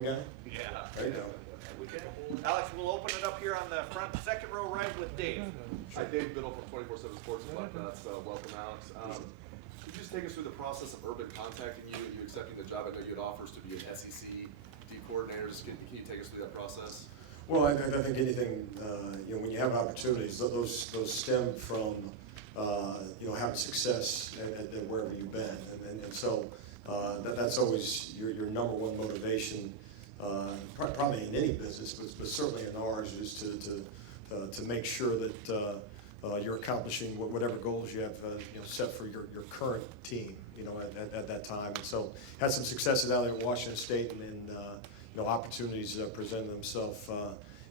guy? Yeah. There you go. We can. Alex, we'll open it up here on the front, second row right with Dave. Hi, Dave Biddle from 24/7 Sports and Whatnot. Welcome, Alex. Could you just take us through the process of Urban contacting you, you accepting the job? I know you had offers to be an SEC D coordinator. Can you take us through that process? Well, I think anything, when you have opportunities, those stem from, having success at wherever you've been. And so that's always your number one motivation, probably in any business, but certainly in ours, is to make sure that you're accomplishing whatever goals you have set for your current team, at that time. And so had some successes out there at Washington State, and opportunities presented themselves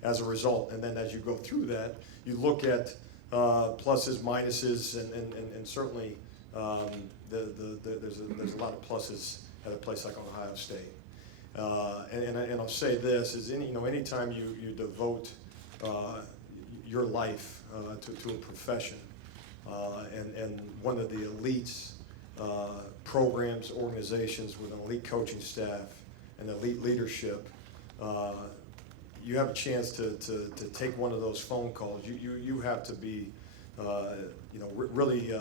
as a result. And then as you go through that, you look at pluses, minuses, and certainly there's a lot of pluses at a place like Ohio State. And I'll say this is anytime you devote your life to a profession, and one of the elites programs, organizations with an elite coaching staff and elite leadership, you have a chance to take one of those phone calls. You have to be really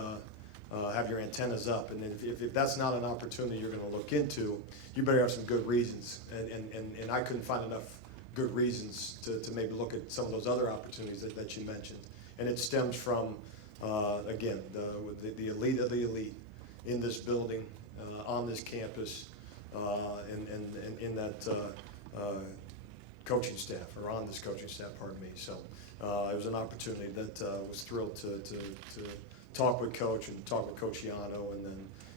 have your antennas up, and if that's not an opportunity you're going to look into, you better have some good reasons. And I couldn't find enough good reasons to maybe look at some of those other opportunities that you mentioned. And it stems from again the elite of the elite in this building, on this campus, and in that coaching staff, or on this coaching staff, pardon me. So it was an opportunity that was thrilled to talk with Coach and talk with Coach Yano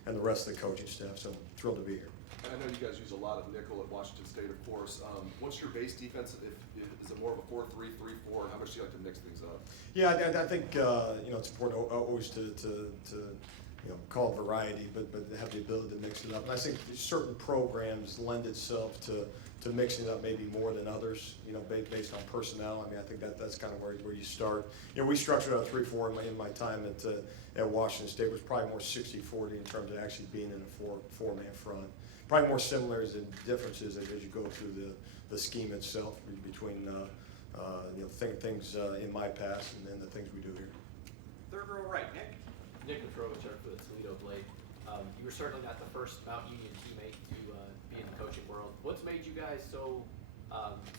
and the rest of the coaching staff. So thrilled to be here. And I know you guys use a lot of nickel at Washington State, of course. What's your base defense? Is it more of a 4-3, 3-4? How much do you like to mix things up? Yeah, I think it's important always to call it variety, but have the ability to mix it up. And I think certain programs lend itself to mixing it up maybe more than others, based on personnel. I mean, I think that's kind of where you start. We structured out 3-4 in my time at Washington State. It was probably more 60-40 in terms of actually being in a four-man front. Probably more similarities than differences as you go through the scheme itself between things in my past and then the things we do here. Third row right, Nick. Nick Petrovich for the Toledo Blade. You were certainly not the first Mount Union teammate to be in the coaching world. What's made you guys so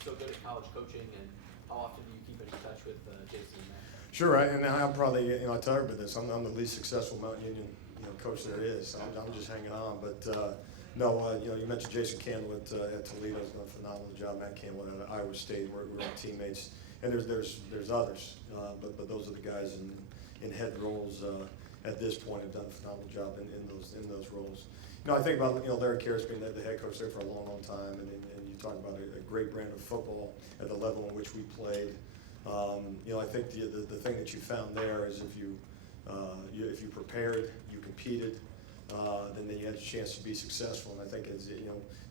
good at college coaching, and how often do you keep in touch with Jason and Matt? Sure, and I'm probably, I tell everybody this, I'm the least successful Mount Union coach there is. I'm just hanging on, but no, you mentioned Jason Candle at Toledo. He's done a phenomenal job. Matt Campbell at Iowa State, we're teammates, and there's others, but those are the guys in head roles at this point have done a phenomenal job in those roles. I think about Larry Karras being the head coach there for a long time, and you talk about a great brand of football at the level in which we played. I think the thing that you found there is if you prepared, you competed, then you had a chance to be successful. And I think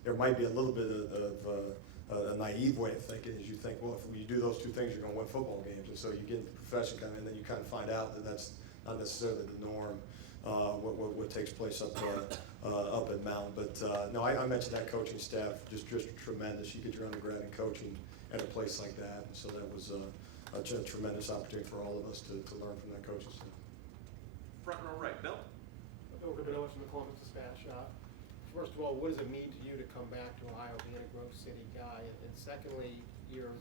there might be a little bit of a naive way of thinking, as you think, well, if you do those two things, you're going to win football games. And so you get into the profession, and then you kind of find out that that's not necessarily the norm. What takes place up at Mount. But no, I mentioned that coaching staff, just tremendous. You get your undergrad in coaching at a place like that, and so that was a tremendous opportunity for all of us to learn from that coaching staff. Front row right, Bill. Bill Cabello from the Columbus Dispatch. First of all, what does it mean to you to come back to Ohio being a Grove City guy? And secondly, you're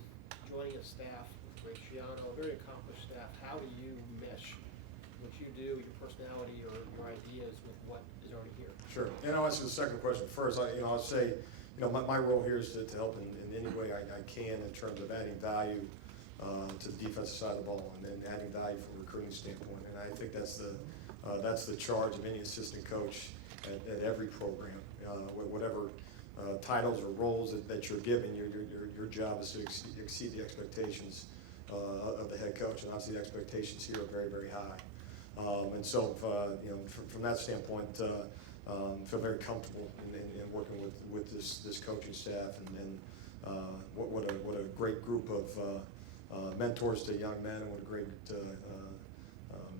joining a staff with Ricciano, a very accomplished staff. How do you mesh what you do, your personality, or your ideas with what is already here? Sure. And I'll answer the second question first. I'll say, my role here is to help in any way I can in terms of adding value to the defensive side of the ball, and then adding value from a recruiting standpoint. And I think that's the charge of any assistant coach at every program, whatever titles or roles that you're given. Your job is to exceed the expectations of the head coach, and obviously the expectations here are very, very high. And so, from that standpoint, feel very comfortable in working with this coaching staff, and what a great group of mentors to young men, and what a great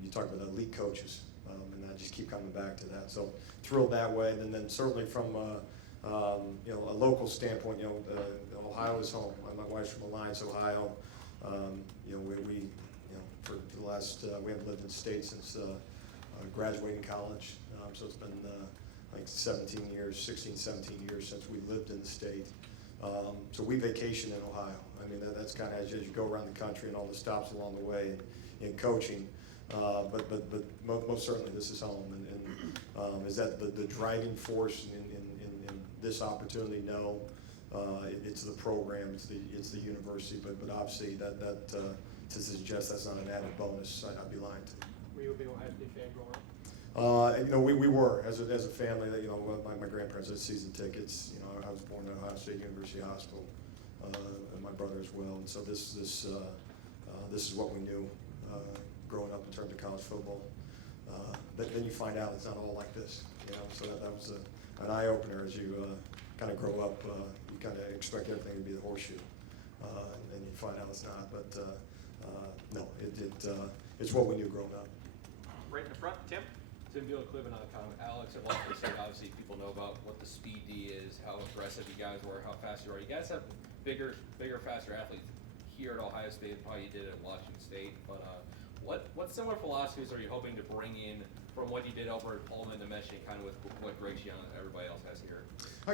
you talk about elite coaches, and I just keep coming back to that. So thrilled that way, and then certainly from You know, a local standpoint, you know, Ohio is home. My wife's from Alliance, Ohio. You know, we you know, for the last, we haven't lived in the state since graduating college. So it's been like 16, 17 years since we lived in the state. So we vacation in Ohio. I mean, that's kind of as you go around the country and all the stops along the way in coaching. But most certainly this is home. And is that the driving force in this opportunity? No. It's the program, it's the university, but obviously that to suggest that's not an added bonus, I'd be lying to you. Were you a big Ohio State fan growing up? You know, we were as a family. You know, my grandparents had season tickets. You know, I was born at Ohio State University Hospital, and my brother as well. And so this is what we knew growing up in terms of college football. But then you find out it's not all like this. You know, so that was an eye opener as you kind of grow up. You kind of expect everything to be the horseshoe, and you find out it's not. But no, it's what we knew growing up. Right in the front, Tim? Tim Beal, Cleveland.com. Alex, I'd love to say, obviously, people know about what the speed D is, how aggressive you guys were, how fast you are. You guys have bigger, faster athletes here at Ohio State than probably you did at Washington State. But what similar philosophies are you hoping to bring in from what you did over at Pullman to meshing kind of with what Greg Schiano and everybody else has here?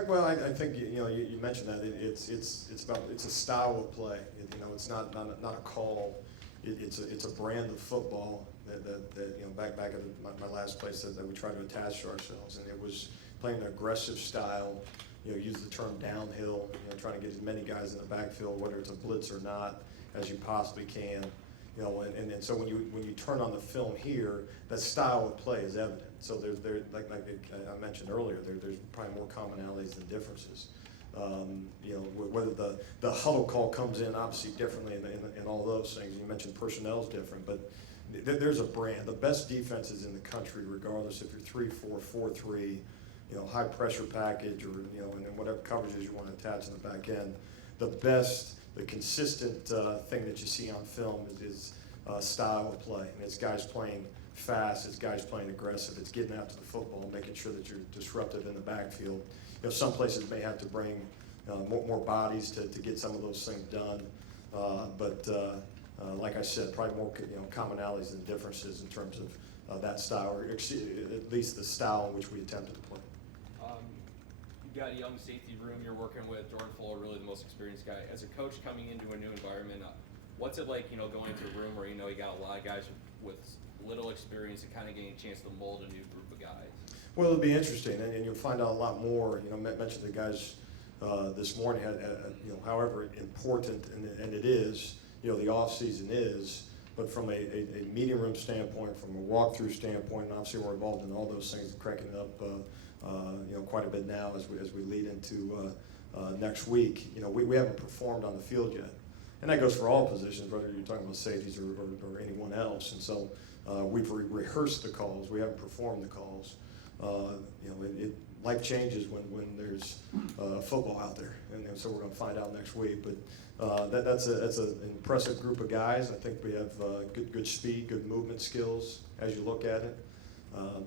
Well, I think you know you mentioned that it's a style of play. You know, it's not a call. It's a brand of football that you know back at my last place that we try to attach to ourselves, and it was playing an aggressive style. You know, use the term downhill. You know, trying to get as many guys in the backfield, whether it's a blitz or not, as you possibly can. You know, and so when you turn on the film here, that style of play is evident. So there like I mentioned earlier, there's probably more commonalities than differences. You know, whether the huddle call comes in obviously differently and all those things. You mentioned personnel is different, but there's a brand. The best defenses in the country, regardless if you're 3-4, 4-3, you know, high pressure package, or you know, and then whatever coverages you want to attach in the back end. The consistent thing that you see on film is style of play. And it's guys playing fast, it's guys playing aggressive, it's getting after the football, making sure that you're disruptive in the backfield. You know, some places may have to bring more bodies to get some of those things done, but like I said, probably more commonalities than differences in terms of that style, or at least the style in which we attempted to play. You've got a young safety room you're working with, Jordan Fuller, really the most experienced guy. As a coach coming into a new environment, what's it like, you know, going into a room where you know you got a lot of guys with little experience and kind of getting a chance to mold a new group of guys? Well, It'll be interesting, and you'll find out a lot more. You know, mentioned the guys this morning had, you know, however important, and it is, you know, the off season is, but from a meeting room standpoint, from a walkthrough standpoint, and obviously we're involved in all those things, cranking it up, you know, quite a bit now as we lead into next week. You know, we haven't performed on the field yet, and that goes for all positions, whether you're talking about safeties or anyone else. And so we've rehearsed the calls, we haven't performed the calls. You know, life changes when there's football out there, and so we're going to find out next week. But that's an impressive group of guys. I think we have good speed, good movement skills as you look at it.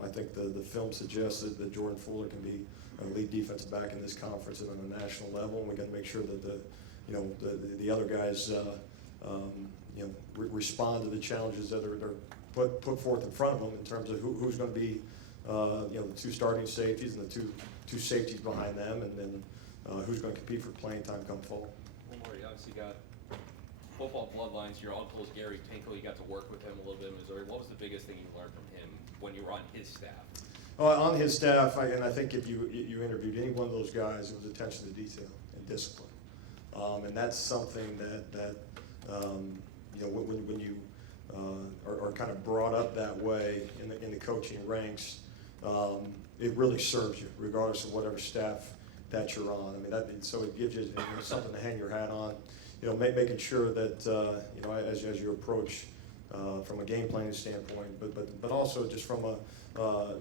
I think the film suggests that Jordan Fuller can be a lead defensive back in this conference and on a national level. And we got to make sure that the other guys you know respond to the challenges that are put forth in front of them in terms of who's going to be you know, the two starting safeties and the two safeties behind them, and then who's going to compete for playing time come fall. One more, you obviously got football bloodlines. Your uncle is Gary Tinkle. You got to work with him a little bit in Missouri. What was the biggest thing you learned from him when you were on his staff? On his staff, and I think if you interviewed any one of those guys, it was attention to detail and discipline, and that's something that you know when you are kind of brought up that way in the coaching ranks. It really serves you, regardless of whatever staff that you're on. I mean, so it gives you, something to hang your hat on. You know, making sure that you know as you approach from a game planning standpoint, but also just from a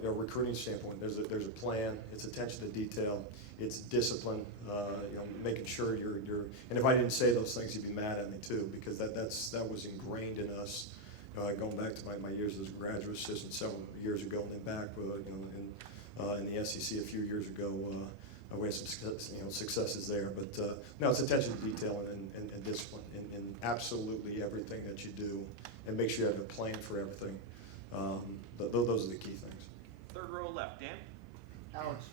recruiting standpoint. There's a plan. It's attention to detail. It's discipline. You know, making sure you're. And if I didn't say those things, you'd be mad at me too, because that was ingrained in us. Going back to my years as a graduate assistant several years ago, and then back, you know, in the SEC a few years ago, we had some successes there. But no, it's attention to detail and discipline in absolutely everything that you do, and make sure you have a plan for everything. Those are the key things. Third row left, Dan? Alex,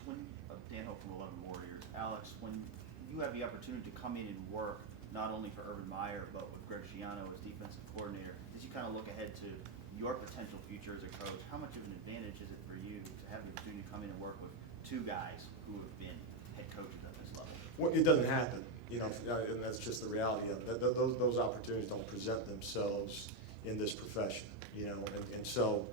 Dan Hope from 11 Warriors. Alex, when you have the opportunity to come in and work not only for Urban Meyer but with Greg Schiano as defensive coordinator, as you kind of look ahead to your potential future as a coach, how much of an advantage is it for you to have the opportunity to come in and work with two guys who have been head coaches at this level? Well, it doesn't happen, and that's just the reality of it. Those opportunities don't present themselves in this profession, and so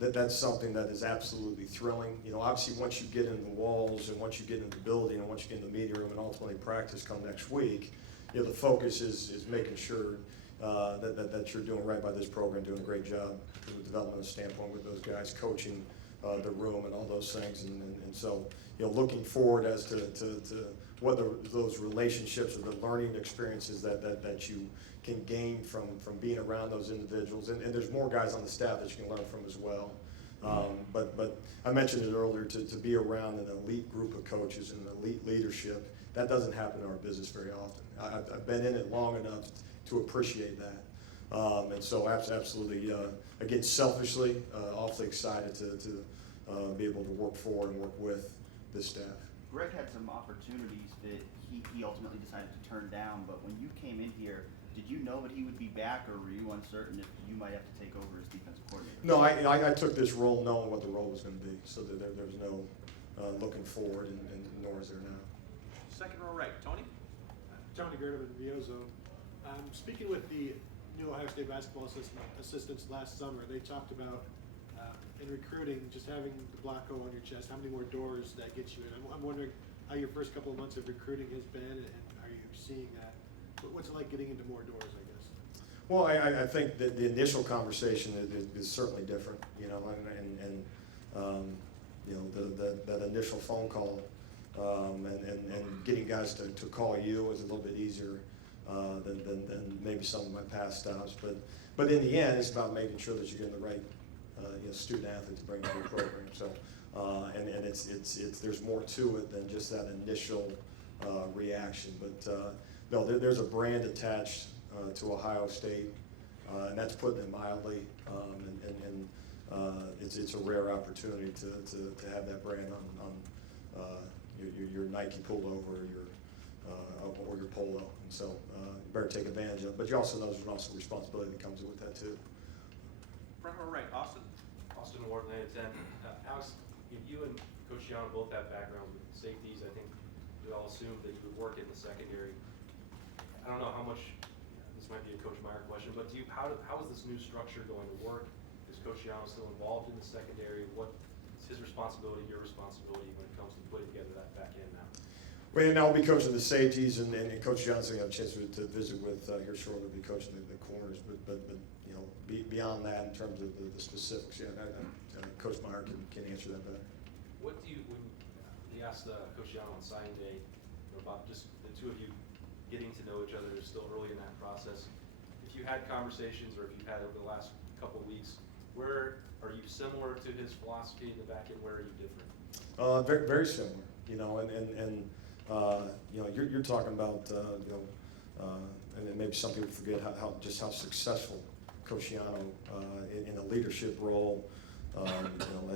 that's something that is absolutely thrilling. Obviously, once you get in the walls and once you get in the building and once you get in the meeting room and ultimately practice come next week, the focus is making sure that you're doing right by this program, doing a great job from a development standpoint with those guys, coaching the room and all those things, and so looking forward as to what those relationships or the learning experiences that you can gain from being around those individuals, and there's more guys on the staff that you can learn from as well. But I mentioned it earlier, to be around an elite group of coaches and elite leadership, that doesn't happen in our business very often. I've been in it long enough to appreciate that. And so absolutely, again, selfishly, awfully excited to be able to work for and work with this staff. Greg had some opportunities that he ultimately decided to turn down, but when you came in here, did you know that he would be back, or were you uncertain if you might have to take over as defensive coordinator? No, I took this role knowing what the role was going to be, so that there was no looking forward, and nor is there now. Second row right, Tony? Tony Gerdeman, Viozo. Speaking with the new Ohio State basketball assistants last summer, they talked about in recruiting just having the black O on your chest, how many more doors that gets you in. I'm wondering how your first couple of months of recruiting has been, and are you seeing that? What's it like getting into more doors, I guess? Well, I think that the initial conversation is certainly different, that initial phone call and getting guys to call you is a little bit easier than maybe some of my past stops. But in the end, it's about making sure that you're getting the right student athlete to bring into your program. So and it's there's more to it than just that initial reaction. But no, there's a brand attached to Ohio State, and that's putting it mildly. It's a rare opportunity to have that brand on your Nike pullover or your polo, and so you better take advantage of it. But you also know there's also responsibility that comes with that too. Front row right, Austin? Austin Ward, Atlanta 10. Alex, you and Coach Schiano both have backgrounds with safeties. I think we all assumed that you would work in the secondary. I don't know how much, this might be a Coach Meyer question, but how is this new structure going to work? Is Coach Schiano still involved in the secondary? What is his responsibility, your responsibility when it comes to putting together that back end now? Well, and I'll be coaching the safeties, and Coach Johnson got a chance to visit with here shortly. Will be coaching the corners, but beyond that, in terms of the specifics, Coach Meyer can answer that better. What do you, when you asked Coach Schiano on signing day about just the two of you getting to know each other, still early in that process, if you had conversations or if you've had over the last couple of weeks, where are you similar to his philosophy in the back end? Where are you different? Very, very similar, you're talking about, and maybe some people forget how successful Coach Schiano in a leadership role,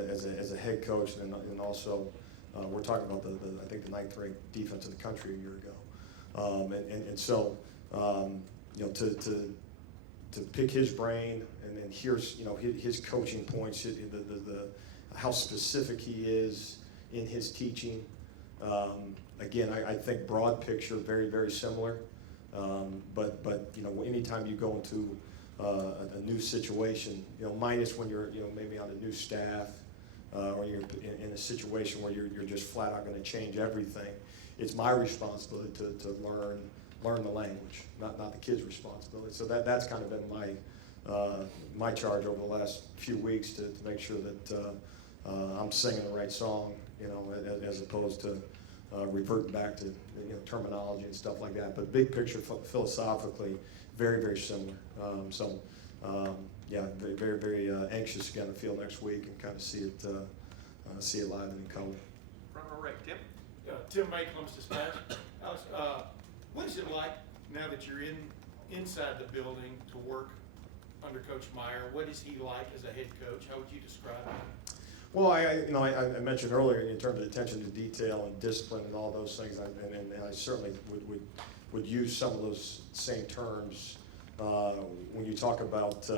as a head coach, and also we're talking about I think the 9th ranked defense in the country a year ago, so to pick his brain and here's his coaching points, how specific he is in his teaching. Again, I think broad picture, very, very similar. But anytime you go into a new situation, minus when you're maybe on a new staff or you're in a situation where you're just flat out going to change everything, it's my responsibility to learn the language, not the kids' responsibility. So that's kind of been my charge over the last few weeks to make sure that I'm singing the right song, as opposed to reverting back to terminology and stuff like that. But big picture, philosophically, very, very similar. Very, very anxious to get on the field next week and kind of see it live and in color. Front row right, Tim? Tim May, Columbus Dispatch. Alex, what is it like now that you're inside the building to work under Coach Meyer? What is he like as a head coach? How would you describe him? Well, I mentioned earlier in terms of attention to detail and discipline and all those things, and I certainly would use some of those same terms when you talk about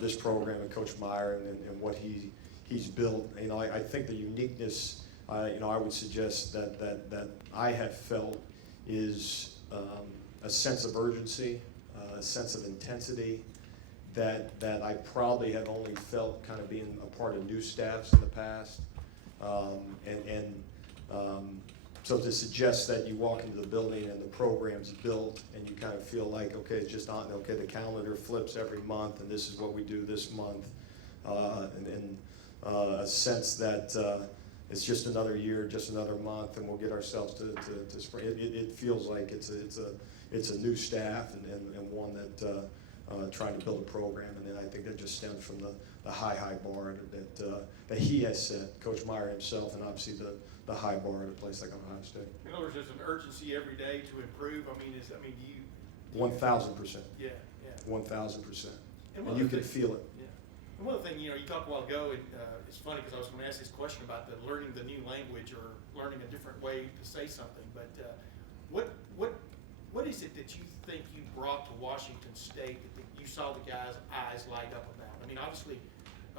this program and Coach Meyer and what he's built. I think the uniqueness, I would suggest that I have felt is a sense of urgency, a sense of intensity that I probably have only felt kind of being a part of new staffs in the past. So to suggest that you walk into the building and the program's built and you kind of feel like, okay, it's just on, okay, the calendar flips every month and this is what we do this month, and a sense that it's just another year, just another month, and we'll get ourselves to spring. It feels like it's a new staff and one that trying to build a program, and then I think that just stems from the high bar that he has set, Coach Meyer himself, and obviously the high bar at a place like Ohio State. In other words, there's an urgency every day to improve. I mean, do you? 1,000%. Yeah. 1,000%. And you can feel it. Yeah. And one other thing, you talked a while ago, and it's funny because I was going to ask this question about learning the new language or learning a different way to say something. But what is it that you think you brought to Washington State that you saw the guys' eyes light up about? I mean, obviously,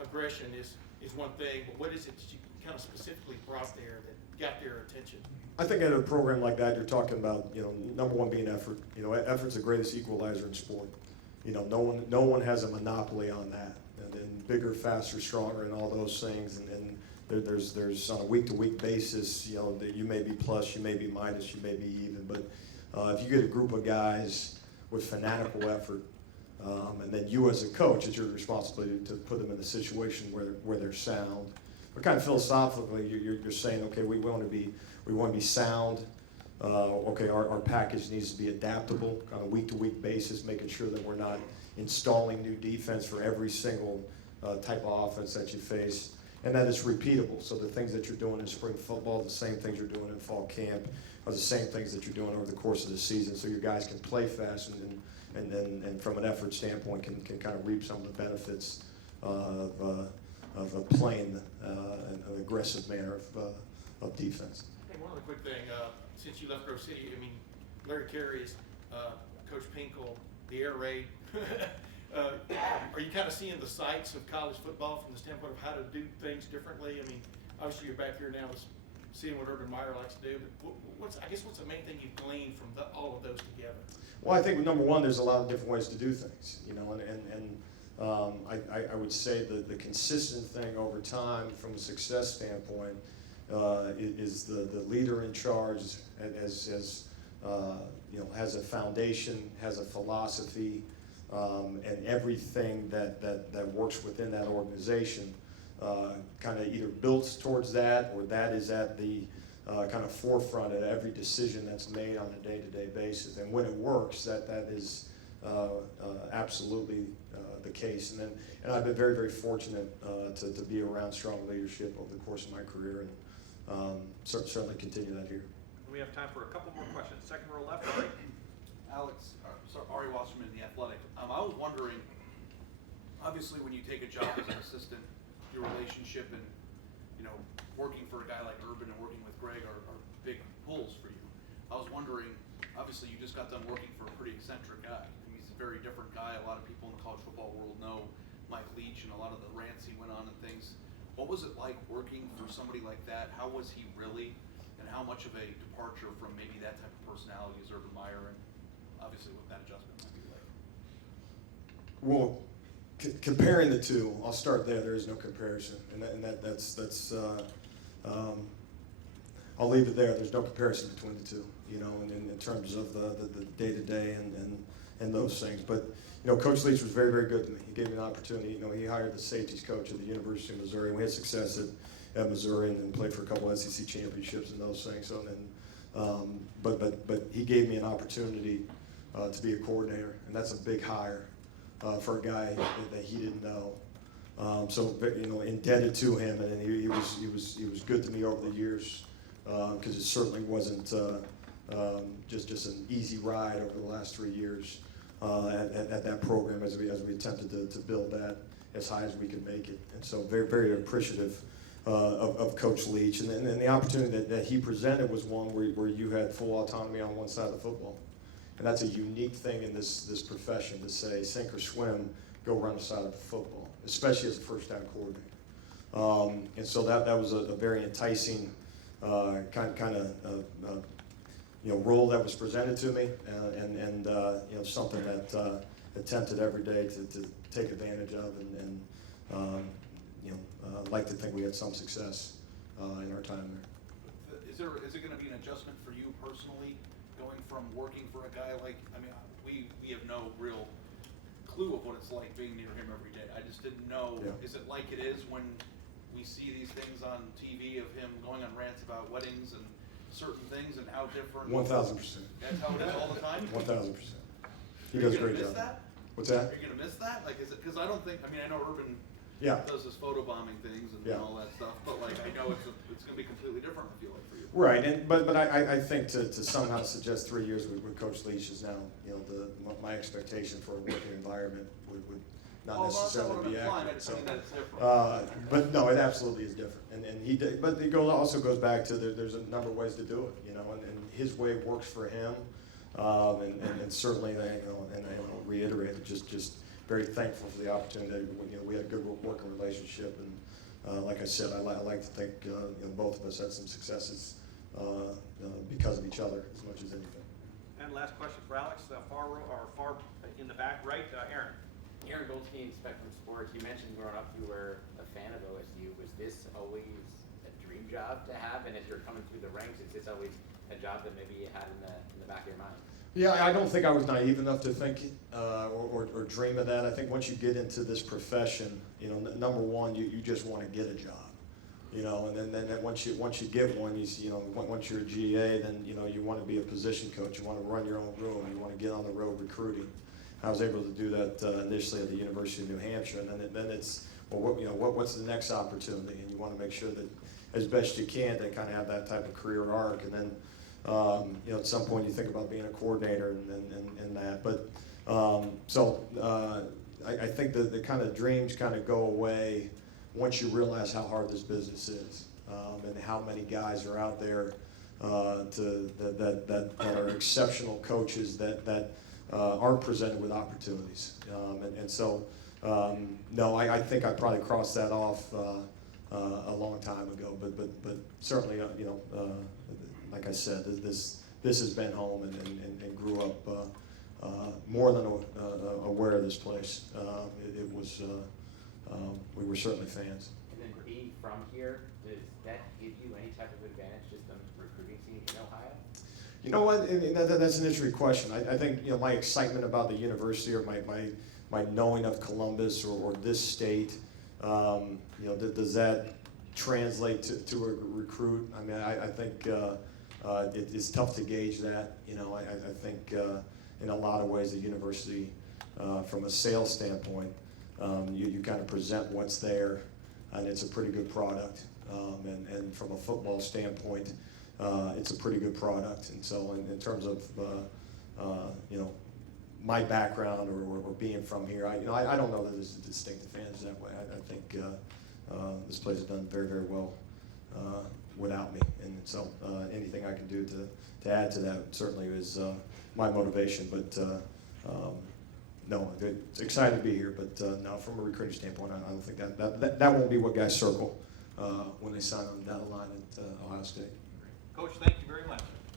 aggression is one thing, but what is it that you kind of specifically brought there that got their attention? I think at a program like that, you're talking about, number one being effort. Effort's the greatest equalizer in sport. No one has a monopoly on that. And then bigger, faster, stronger, and all those things. And there's on a week-to-week basis, that you may be plus, you may be minus, you may be even. But if you get a group of guys with fanatical effort, and then you as a coach, it's your responsibility to put them in a situation where they're sound. But kind of philosophically, you're saying, okay, we want to be sound. Okay, our package needs to be adaptable on a week-to-week basis, making sure that we're not installing new defense for every single type of offense that you face, and that it's repeatable. So the things that you're doing in spring football, the same things you're doing in fall camp, are the same things that you're doing over the course of the season, so your guys can play fast and from an effort standpoint can kind of reap some of the benefits of playing an aggressive manner of defense. Hey, one other quick thing. Since you left Grove City, I mean, Larry Carey, Coach Pinkel, the air raid. Are you kind of seeing the sights of college football from the standpoint of how to do things differently? I mean, obviously you're back here now seeing what Urban Meyer likes to do, but what's the main thing you've gleaned from all of those together? Well, I think number one, there's a lot of different ways to do things, I would say the consistent thing over time from a success standpoint is the leader in charge has a foundation, has a philosophy, and everything that works within that organization kind of either builds towards that, or that is at the kind of forefront of every decision that's made on a day-to-day basis. And when it works, that is absolutely the case. And I've been very, very fortunate to be around strong leadership over the course of my career, and certainly continue that here. We have time for a couple more questions. Second row left, Ari. Alex, Ari Wasserman, The Athletic. I was wondering, obviously when you take a job as an assistant, your relationship and, working for a guy like Urban and working with Greg are big pulls for you. I was wondering, obviously you just got done working for a pretty eccentric guy. I mean, he's a very different guy. A lot of people in the college football world know Mike Leach and a lot of the rants he went on and things. What was it like working for somebody like that? How was he really? And how much of a departure from maybe that type of personality is Urban Meyer, and obviously what that adjustment might be like? Well, comparing the two, I'll start there. There is no comparison, that's I'll leave it there. There's no comparison between the two, in terms of the day-to-day and those things. But Coach Leach was very, very good to me. He gave me an opportunity. He hired the safeties coach at the University of Missouri, and we had success at Missouri, and played for a couple of SEC championships and those things. So then, but he gave me an opportunity to be a coordinator, and that's a big hire for a guy that he didn't know. So indebted to him, and he was good to me over the years because it certainly wasn't just an easy ride over the last 3 years at that program as we attempted to build that as high as we could make it. And so very, very appreciative of Coach Leach. And then the opportunity that he presented was one where you had full autonomy on one side of the football. And that's a unique thing in this profession, to say sink or swim, go run the side of the football, especially as a first-down coordinator. And so that was a very enticing kind of role that was presented to me, and something that attempted every day to take advantage of, and like to think we had some success in our time there. Is it gonna be an adjustment for you personally, going from working for a guy like, I mean, we have no real clue of what it's like being near him every day. I just didn't know, Yeah. Is it like it is when we see these things on TV of him going on rants about weddings and certain things and how different? 1,000%. That's how it is all the time? 1,000%. He Are does you a great gonna miss job. that? What's that? Are you gonna miss that? Like, is it, cause I don't think, I mean, I know Urban Yeah. does his photobombing things and Yeah. all that stuff, but like, I know it's gonna be completely different, I feel like, for you. Right, but I think to somehow suggest 3 years with Coach Leach is now, my expectation for a working environment would not Well, that's not what necessarily be I'm implying, I accurate. just So, mean that it's different. but no, it absolutely is different, and he did, but it also goes back to there's a number of ways to do it, and his way works for him, and certainly, and I'll reiterate it, just very thankful for the opportunity. We had a good working relationship, and like I said, I like to think both of us had some successes because of each other as much as anything. And last question for Alex, far in the back right, Aaron. Aaron Goldstein, Spectrum Sports. You mentioned growing up you were a fan of OSU. Was this always a dream job to have? And as you're coming through the ranks, is this always a job that maybe you had in the back of your mind? Yeah, I don't think I was naive enough to think or dream of that. I think once you get into this profession, number one, you just want to get a job, and then once you get one, once you're a GA, then you want to be a position coach. You want to run your own room. You want to get on the road recruiting. I was able to do that initially at the University of New Hampshire, and then it's what's the next opportunity, and you want to make sure that as best you can to kind of have that type of career arc, and then at some point you think about being a coordinator and that. But I think that the kind of dreams kind of go away once you realize how hard this business is, and how many guys are out there that are exceptional coaches that aren't presented with opportunities. No, I think I probably crossed that off a long time ago. But certainly, like I said, this has been home and grew up more than aware of this place. It was we were certainly fans. And then being from here, does that give you any type of advantage just on the recruiting scene in Ohio? You know what? That's an interesting question. I think my excitement about the university, or my knowing of Columbus or this state, does that translate to a recruit? I mean, I think it's tough to gauge that. I think in a lot of ways the university, from a sales standpoint, you kind of present what's there, and it's a pretty good product. And from a football standpoint, it's a pretty good product. And so in terms of my background or being from here, I don't know that there's a distinct advantage that way. I think this place has done very, very well without me, and so anything I can do to add to that certainly is my motivation. But no, it's excited to be here. But no, from a recruiting standpoint, I don't think that won't be what guys circle when they sign on down the line at Ohio State. Coach, thank you very much.